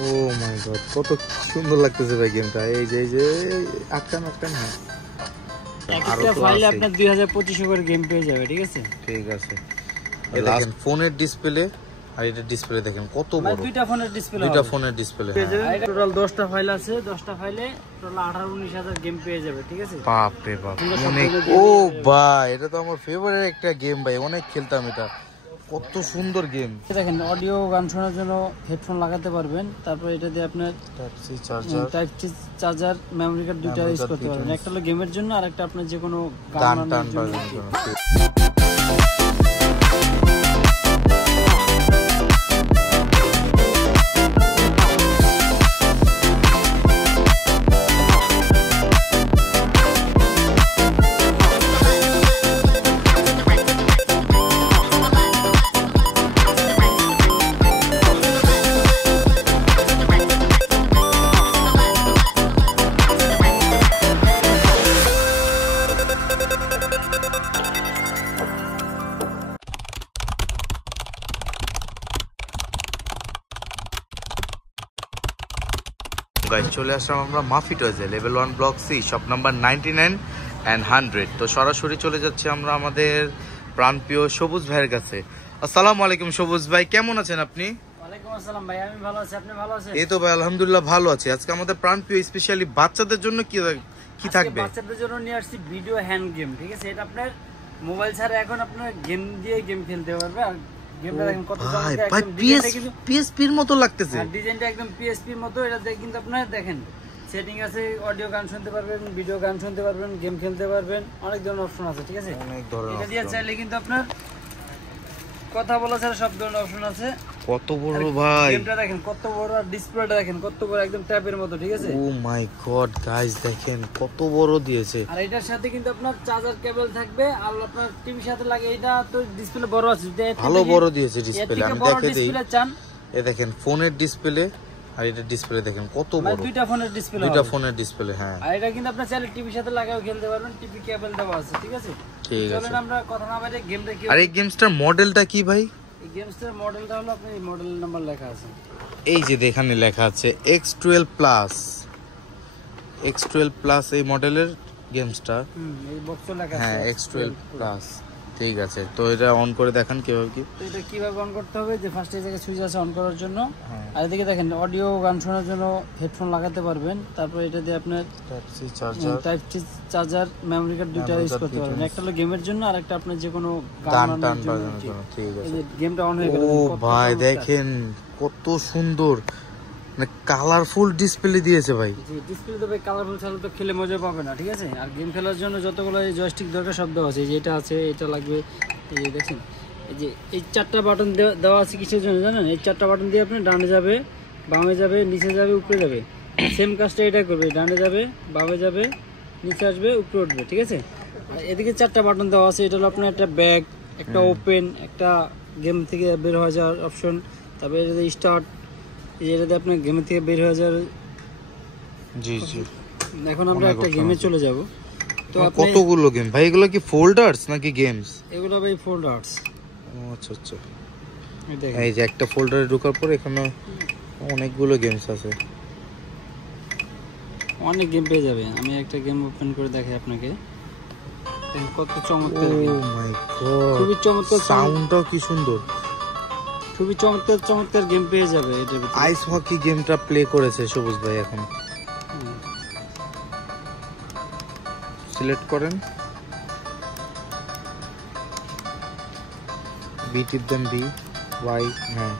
ও মাই god, কত সুন্দর লাগতেছে ভাই গেমটা। এই যে আটকান হ্যাঁ, একটা ফাইলে আপনার 2025 করে গেম পেয়ে যাবে, ঠিক আছে? ঠিক আছে। এই দেখেন ফোনের ডিসপ্লে আর এটা ডিসপ্লে দেখেন কত বড়, দুইটা ফোনের ডিসপ্লে, দুইটা ফোনের ডিসপ্লে। এটা টোটাল 10টা ফাইল আছে, 10টা ফাইলে টোটাল 18-19 হাজার গেম পেয়ে যাবে, ঠিক আছে? বাপ রে বাপ, অনেক। ও ভাই, এটা তো আমার ফেভারিট একটা গেম ভাই, অনেক খেলতাম এটা, কত সুন্দর গেম। দেখেন অডিও গান শোনার জন্য হেডফোন লাগাতে পারবেন, তারপর এটা দিয়ে আপনার type C charger, memory card দুইটা ইউজ করতে পারবেন। একটা হলো গেমের জন্য আর একটা আপনার যে কোনো গান টানার জন্য। গাইস, চলে আসলাম আমরা মাফি টয়েজে, level 1 block C, shop number 99 and 100। তো সরাসরি চলে যাচ্ছি আমরা আমাদের প্রাণপ্রিয় সবুজ ভাইয়ের কাছে। আসসালামু আলাইকুম সবুজ ভাই, কেমন আছেন আপনি? ওয়ালাইকুম আসসালাম ভাই, আমি ভালো আছি, আপনি ভালো আছেন? এই তো ভাই আলহামদুলিল্লাহ ভালো আছি। আজকে আমাদের প্রাণপ্রিয় স্পেশালি বাচ্চাদের জন্য কি থাকবে? বাচ্চাদের জন্য নিয়ে আসছি ভিডিও হ্যান্ড গেম, ঠিক আছে? এটা আপনার মোবাইল ছাড়া এখন আপনার গেম দিয়ে গেম খেলতে পারবে। আর গেমটা দেখেন কত চমৎকার, একদম পিএসপি এর মতো লাগতেছে। আর ডিজাইনটা একদম পিএসপি এর মতো। এটা কিন্তু আপনার দেখেন সেটিং আছে, অডিও গান শুনতে পারবেন, ভিডিও গান শুনতে পারবেন, গেম খেলতে পারবেন, অনেক ধরনের অপশন আছে, ঠিক আছে? অনেক ধরনের। এটা দিয়ে চাইলে কিন্তু আপনার কথা বলা ছাড়া সব ধরনের অপশন আছে। কত বড় ভাই গেমটা দেখেন কত বড়, আর ডিসপ্লেটা দেখেন কত বড়, একদম ট্যাবের মতো, ঠিক আছে? ও মাই গড গাইস, দেখেন কত বড় দিয়েছে। আর এটার সাথে কিন্তু আপনার চার্জার কেবল থাকবে, আর আপনার টিভির সাথে লাগে। এটা তো ডিসপ্লে বড় আছে, ভালো বড় দিয়েছে ডিসপ্লে। আমি দেখে দেই, ডিসপ্লে চান? এই দেখেন ফোনের ডিসপ্লে আর এটা ডিসপ্লে দেখেন কত বড়, দুইটা ফোনের ডিসপ্লে, দুইটা ফোনের ডিসপ্লে। হ্যাঁ, আর এটা কিন্তু আপনার চাইলে টিভির সাথে লাগাও খেলতে পারবেন, টিভি কেবল দেওয়া আছে, ঠিক আছে? ঠিক আছে, চলেন আমরা কথা না বাইরে গেমটা কি। আর এই গেমসটার মডেলটা কি ভাই? এই গেমসটার মডেলটা হলো আপনার এই মডেল নাম্বার লেখা আছে, এই যে এখানে লেখা আছে X12 প্লাস, X12 প্লাস এই মডেলের গেমসটা। এই বক্সে লেখা আছে হ্যাঁ X12 প্লাস। ঠিক আছে, তো এটা অন করে দেখান কিভাবে কি। তো এটা কিভাবে অন করতে হবে, যে ফার্স্টে এই জায়গায় সুইচ আছে অন করার জন্য। আর এদিকে দেখেন অডিও গান শোনার জন্য হেডফোন লাগাতে পারবেন, তারপর এটা দিয়ে আপনার type C charger, memory card দুইটা ইউজ করতে পারবেন। একটা হলো গেমের জন্য আর একটা আপনার যে কোনো গান টানার জন্য। ঠিক আছে, এই গেমটা অন হয়ে গেল। ও ভাই দেখেন কত সুন্দর, মানে কালারফুল ডিসপ্লে দিয়েছে ভাই। ডিসপ্লে তো ভাই কালারফুল ছাড়া তো খেলে মজা পাবে না, ঠিক আছে? আর গেম খেলার জন্য যতগুলো জয়স্টিক দরকার সব দেওয়া আছে। যেটা আছে এটা লাগবে, এই যে দেখেন এই যে এই 4টা বাটন দেওয়া আছে কিসের জন্য জানেন? এই 4টা বাটন দিয়ে আপনি ডানে যাবে, বামে যাবে, নিচে যাবে, উপরে যাবে। সেম কাজটা এটা করবে, ডানে যাবে, বামে যাবে, নিচে আসবে, উপরে উঠবে, ঠিক আছে? আর এদিকে 4টা বাটন দেওয়া আছে। এটা হলো আপনার একটা ব্যাগ, একটা ওপেন, একটা গেম থেকে বের হয়ে যাওয়ার অপশন, তারপরে এটা স্টার্ট, এটাতে আপনার গেম থেকে বের হয়ে যাওয়ার। জি জি, এখন আমরা একটা গেমে চলে যাব। তো কতগুলো গেম ভাই, এগুলো কি ফোল্ডারস নাকি গেমস? এগুলো ভাই ফোল্ডারস। ও আচ্ছা আচ্ছা, এই যে একটা ফোল্ডারে ঢোকার পর এখানে অনেকগুলো গেমস আছে, অনেক গেম পেয়ে যাবে। আমি একটা গেম ওপেন করে দেখাই আপনাকে, কত চমৎকার। ও মাই গড, খুবই চমৎকার, সাউন্ডটাও কি সুন্দর, খুবই চমৎকার চমৎকার গেম পেয়ে যাবে এটার ভিতরে। আইস হকি গেমটা প্লে করেছে সবুজ ভাই। এখন সিলেক্ট করেন, বি টিপ দেন, বি ওয়াই। হ্যাঁ,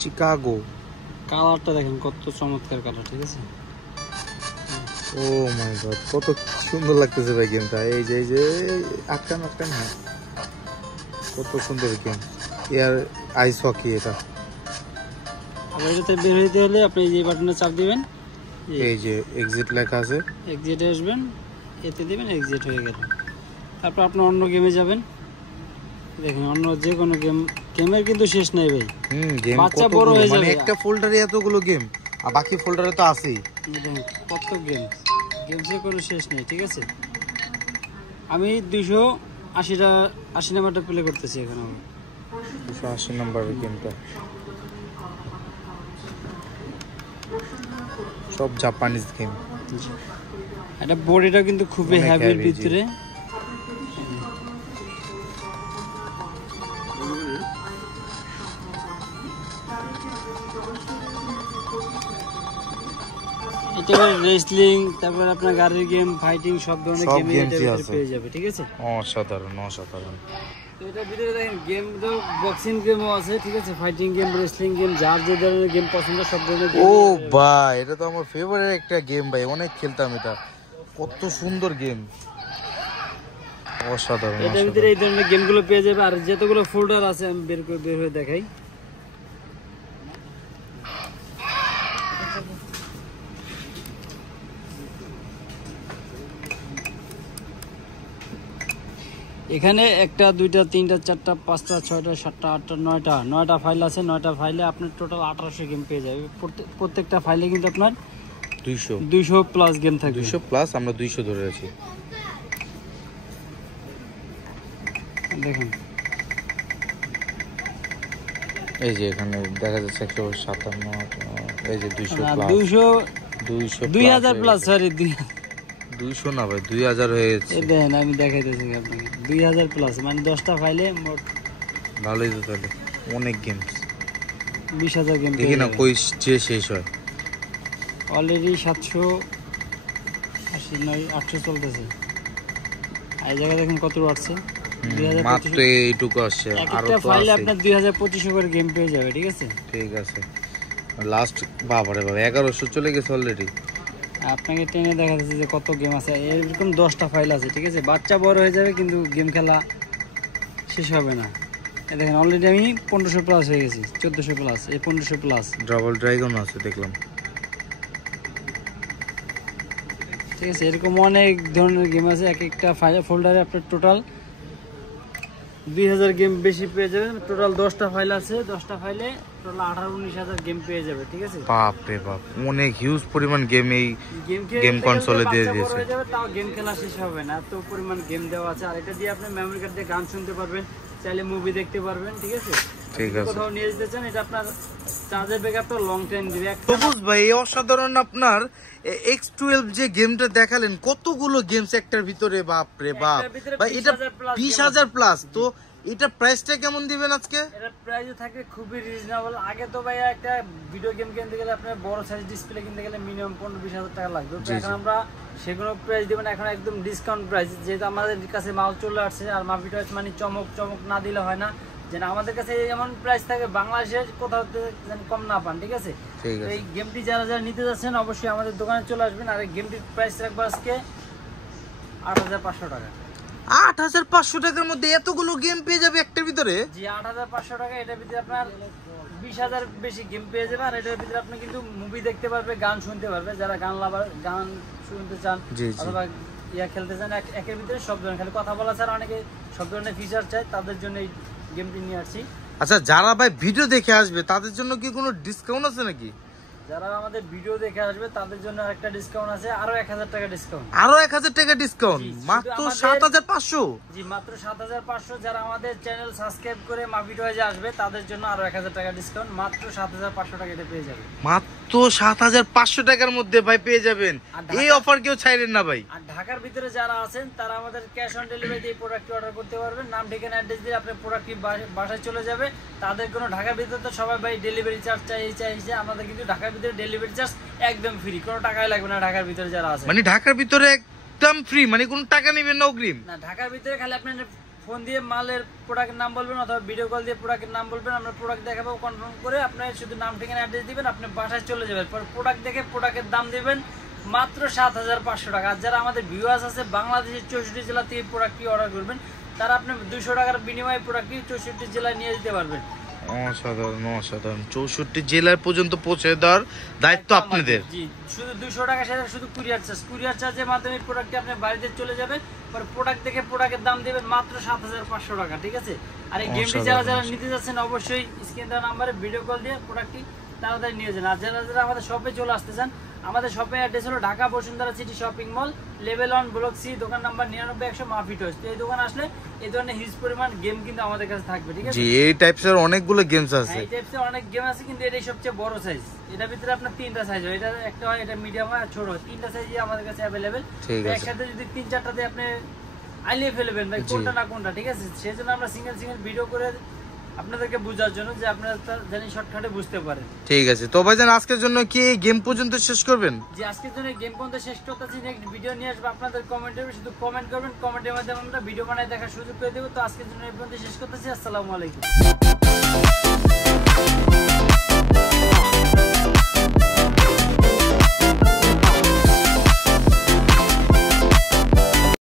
চিকাগো। কালারটা দেখেন কত চমৎকার কালার, ঠিক আছে? ও মাই গড, কত সুন্দর লাগতেছে ভাই গেমটা। এই যে আটকান হ্যাঁ, কত সুন্দর গেম। এয়ার আইস হকি এটা। আর এটাতে বের হইতে হলে আপনি যে বাটনে চাপ দিবেন, এই যে এক্সিট লেখা আছে, এক্সিটে আসবেন, এতে দিবেন, এক্সিট হয়ে গেল। তারপর আপনি অন্য গেমে যাবেন। দেখেন অন্য যে কোনো গেমের কিন্তু শেষ নাই ভাই। গেম বাচ্চা বড় হয়ে যাবে, মানে একটা ফোল্ডারে এতগুলো গেম, আর বাকি ফোল্ডারে তো আছেই। কত গেমসের কোনো শেষ নেই, ঠিক আছে? আমি 280 নাম্বারটা প্লে করতেছি এখন। আমি 280 নম্বরের গেমটা সব জাপানিজ গেম। এটা বডিটা কিন্তু খুবই অনেক হেভির heavy, ভিতরে। এটা রেসলিং, তারপর আপনার গাড়ির গেম, ফাইটিং, সব ধরনের সব গেম গেমসই এটা আছে। পেয়ে যাবে, ঠিক আছে। অসাধারণ অসাধারণ। তো এটার ভিতরে দেখেন গেম তো বক্সিং গেমও আছে, ঠিক আছে, ফাইটিং গেম, রেসলিং গেম, যার যে ধরনের গেম পছন্দ সব ধরনের ও ভাই, এটা তো আমার ফেভারিট একটা গেম ভাই, অনেক খেলতাম এটা। কত সুন্দর গেম, অসাধারণ। এটার ভিতরে এই ধরনের গেমগুলো পেয়ে যাবে। আর যতগুলো ফোল্ডার আছে আমি বের হয়ে দেখাই। এখানে 1 2 3 4 5 6 7 8 9টা ফাইল আছে। 9টা ফাইলে আপনার টোটাল 1800 গেম পেয়ে যাবে। প্রত্যেকটা ফাইলে কিন্তু আপনার 200 প্লাস গেম থাকবে। 200 প্লাস, আমরা 200 ধরে আছি। দেখেন এই যে এখানে দেখা যাচ্ছে 157, এই যে 200 প্লাস, 2000 প্লাস, সরি 200 না ভাই, 2000 হয়ে গেছে। এই দেখেন আমি দেখাইতেছি আপনাকে 2000 প্লাস, মানে 10টা ফাইলে মোট ভালোই তো, তাহলে অনেক গেমস। 20000 গেম দেখি না কই যে শেষ হয়। অলরেডি 780 800 চলতেছে। এই জায়গায় দেখেন কত আসছে, 2025 মাত্র এইটুকু আসছে, আরো একটা তো ফাইলে আছে। আপনার 2500 করে গেম পেয়ে যাবে, ঠিক আছে। ঠিক আছে, লাস্ট বাবারে বাবা 1100 চলে গেছে অলরেডি। আপনাকে টেনে দেখা যাচ্ছে যে কত গেম আছে। এরকম 10টা ফাইল আছে, ঠিক আছে। বাচ্চা বড় হয়ে যাবে কিন্তু গেম খেলা শেষ হবে না। এই দেখেন অলরেডি আমি 1500 প্লাস হয়ে গেছি, 1400 প্লাস, এই 1500 প্লাস, ডাবল ড্রাগন আছে দেখলাম। ঠিক আছে। এরকম অনেক ধরনের গেম আছে। এক একটা ফাইল ফোল্ডারে আপনার টোটাল 2000 গেম বেশি পেয়ে যাবেন। টোটাল 10টা ফাইল আছে, 10টা ফাইলে টোটাল 18-19 গেম পেয়ে যাবে, ঠিক আছে। বাপ রে বাপ, অনেক হিউজ পরিমাণ গেম এই গেম গেম কনসোলে দিয়ে দিয়েছে। তাও গেম খেলা শেষ হবে না, এত পরিমাণ গেম দেওয়া আছে। আর এটা দিয়ে আপনি মেমরি কার্ড দিয়ে গান শুনতে পারবেন, চাইলে মুভি দেখতে পারবেন, ঠিক আছে। ঠিক আছে, কোথাও নিয়ে যেতে চান, এটা আপনার চার্জের ব্যাকআপটা লং টাইম দিবে। সবুজ ভাই অসাধারণ। আপনার X12 যে গেমটা দেখালেন, কতগুলো গেমস একটার ভিতরে, বাপ রে বাপ ভাই, এটা 20000 প্লাস। তো এটা প্রাইসটা কেমন দিবেন আজকে? এটা প্রাইস থাকে খুবই রিজনেবল। আগে তো ভাই একটা ভিডিও গেম কিনতে গেলে আপনার বড় সাইজ ডিসপ্লে কিনতে গেলে মিনিমাম 15-20 হাজার টাকা লাগবে। তো এখন আমরা সেগুলো প্রাইস দিবেন এখন একদম ডিসকাউন্ট প্রাইস, যেহেতু আমাদের কাছে মাল চলে আসছে। আর মাফি টয়েস মানে চমক না দিলে হয় না, যেন আমাদের কাছে যেমন প্রাইস থাকে বাংলাদেশের কোথাও যেন কম না পান, ঠিক আছে। এই গেমটি যারা নিতে যাচ্ছেন অবশ্যই আমাদের দোকানে চলে আসবেন। আর এই গেমটির প্রাইস রাখবো আজকে 8500 টাকা। 8500 টাকার মধ্যে এতগুলো গেম পেয়ে যাবে একটার ভিতরে? জি, 8500 টাকা। এটার ভিতরে আপনার 20000 বেশি গেম পেয়ে যাবে। আর এটার ভিতরে আপনি কিন্তু মুভি দেখতে পারবে, গান শুনতে পারবে, যারা গান লাভার, গান শুনতে চান অথবা খেলতে চান, একের ভিতরে সব ধরনের, খালি কথা বলা ছাড়া অনেকে সব ধরনের ফিচার চায়, তাদের জন্য এই গেমটি নিয়ে আসছি। আচ্ছা, যারা ভাই ভিডিও দেখে আসবে তাদের জন্য কি কোনো ডিসকাউন্ট আছে নাকি? যারা আমাদের ভিডিও দেখে আসবে তাদের জন্য আরেকটা ডিসকাউন্ট আছে, আরো 1000 টাকা ডিসকাউন্ট। আরো 1000 টাকা ডিসকাউন্ট, মাত্র 7500। জি, মাত্র 7500। যারা আমাদের চ্যানেল সাবস্ক্রাইব করে মাফি টয়েজে আসবে তাদের জন্য আরো 1000 টাকা ডিসকাউন্ট, মাত্র 7500 টাকা এটা পেয়ে যাবে। মাত্র 7500 টাকার মধ্যে ভাই পেয়ে যাবেন। এই অফার কেউ ছাইরেন না ভাই। আর ঢাকার ভিতরে যারা আছেন তারা আমাদের ক্যাশ অন ডেলিভারি দিয়ে প্রোডাক্ট অর্ডার করতে পারবেন। নাম, ঠিকানা, অ্যাড্রেস দিয়ে আপনার প্রোডাক্টটি বাসায় চলে যাবে। তাদের কোনো ঢাকার ভিতরে তো সবাই ভাই ডেলিভারি চার্জ চাইছে, আমাদের কিন্তু ঢাকার ভিতরে ডেলিভারি চার্জ একদম ফ্রি, কোনো টাকাই লাগবে না। ঢাকার ভিতরে যারা আছে, মানে ঢাকার ভিতরে একদম ফ্রি, মানে কোনো টাকা নেবেন না অগ্রিম না। ঢাকার ভিতরে খালি আপনি ফোন দিয়ে মালের প্রোডাক্টের নাম বলবেন অথবা ভিডিও কল দিয়ে প্রোডাক্টের নাম বলবেন, আমরা প্রোডাক্ট দেখাবো, কনফার্ম করে আপনার শুধু নাম, ঠিকানা, অ্যাড্রেস দিবেন, আপনি বাসায় চলে যাবেন। পর প্রোডাক্ট দেখে প্রোডাক্টের দাম দিবেন মাত্র 7500 টাকা। আর যারা আমাদের ভিউয়ার্স আছে বাংলাদেশের 64 জেলা থেকে প্রোডাক্টটি অর্ডার করবেন, তারা আপনি 200 টাকার বিনিময়ে প্রোডাক্টটি 64 জেলায় নিয়ে যেতে পারবেন। অসাধারণ অসাধারণ। 64 জেলার পর্যন্ত পৌঁছে দেওয়ার দায়িত্ব আপনাদের। জি, শুধু 200 টাকা, সেটা শুধু কুরিয়ার চার্জের মাধ্যমে প্রোডাক্টটি আপনার বাড়িতে চলে যাবে। পরে প্রোডাক্ট দেখে প্রোডাক্টের দাম দেবেন মাত্র 7500 টাকা, ঠিক আছে। আর এই গেমটি যারা নিতে যাচ্ছেন অবশ্যই স্ক্রিন দেওয়া নাম্বারে ভিডিও কল দিয়ে প্রোডাক্টটি তাড়াতাড়ি নিয়ে যান। আর যারা আমাদের শপে চলে আসতে চান, আমাদের শপের অ্যাড্রেস হলো Dhaka Bashundhara city shopping mall, level 1 block C, দোকান নাম্বার 99 100 মাফি টয়েস। তো এই দোকান আসলে এই ধরনের হিউজ পরিমাণ গেম কিন্তু আমাদের কাছে থাকবে, ঠিক আছে? জি, এই টাইপসের অনেকগুলো গেমস আছে। এই টাইপসের অনেক গেম আছে, কিন্তু এটাই সবচেয়ে বড় সাইজ। এটার ভিতরে আপনার তিনটা সাইজ হয়, এটা একটা হয়, এটা মিডিয়াম হয় আর ছোট হয়। তিনটা সাইজই আমাদের কাছে অ্যাভেলেবেল। একসাথে যদি 3-4টাতে আপনি আইলিয়ে ফেলবেন ভাই, কোনটা না কোনটা, ঠিক আছে? সেজন্য আমরা সিঙ্গেল সিঙ্গেল ভিডিও করে আপনাদেরকে বোঝার জন্য, যে আপনারা জানি শর্টকাটে বুঝতে পারেন। ঠিক আছে, তো ভাইজান আজকের জন্য কি গেম পর্যন্ত শেষ করবেন? যে আজকের জন্য গেম পর্যন্ত শেষ করতেছি, নেক্সট ভিডিও নিয়ে আসবো আপনাদের কমেন্টে, শুধু কমেন্ট করবেন, কমেন্টের মাধ্যমে আমরা ভিডিও বানায় দেখার সুযোগ করে দেবো। তো আজকের জন্য এই পর্যন্ত শেষ করতেছি। আসসালামু আলাইকুম।